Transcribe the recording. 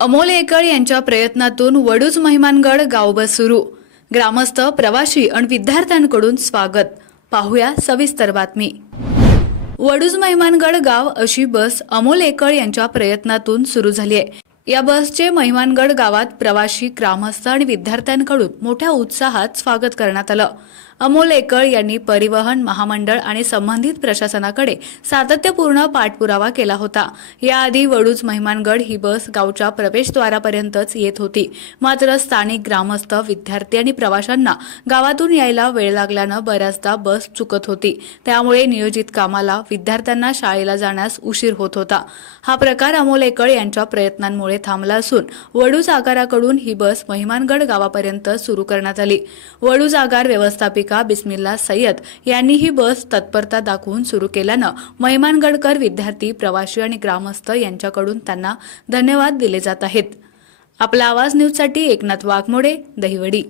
अमोल एकळ यांच्या प्रयत्नातून वडूज महिमानगड गाव बस सुरू। ग्रामस्थ, प्रवासी आणि विद्यार्थ्यांकडून स्वागत। पाहूया सविस्तर बातमी। वडूज महिमानगड गाव अशी बस अमोल एकळ यांच्या प्रयत्नातून सुरू झाली आहे। या बसचे महिमानगड गावात प्रवासी, ग्रामस्थ आणि विद्यार्थ्यांकडून मोठ्या उत्साहात स्वागत करण्यात आलं। अमोल एकळ यांनी परिवहन महामंडळ आणि संबंधित प्रशासनाकडे सातत्यपूर्ण पाठपुरावा केला होता। याआधी वडूज महिमानगड ही बस गावच्या प्रवेशद्वारापर्यंतच येत होती, मात्र स्थानिक ग्रामस्थ, विद्यार्थी आणि प्रवाशांना गावातून यायला वेळ लागल्यानं बऱ्याचदा बस चुकत होती। त्यामुळे नियोजित कामाला, विद्यार्थ्यांना शाळेला जाण्यास उशीर होत होता। हा प्रकार अमोल एकळ यांच्या प्रयत्नांमुळे थांबला असून वडूज आगाराकडून ही बस महिमानगड गावापर्यंत सुरू करण्यात आली। वडूज आगार व्यवस्थापिका बिस्मिल्ला सय्यद यांनी ही बस तत्परता दाखवून सुरू केल्यानं महिमानगडकर, विद्यार्थी, प्रवासी आणि ग्रामस्थ यांच्याकडून त्यांना धन्यवाद दिले जात आहेत। आपला आवाज न्यूजसाठी एकनाथ वाघमोडे, दहिवडी।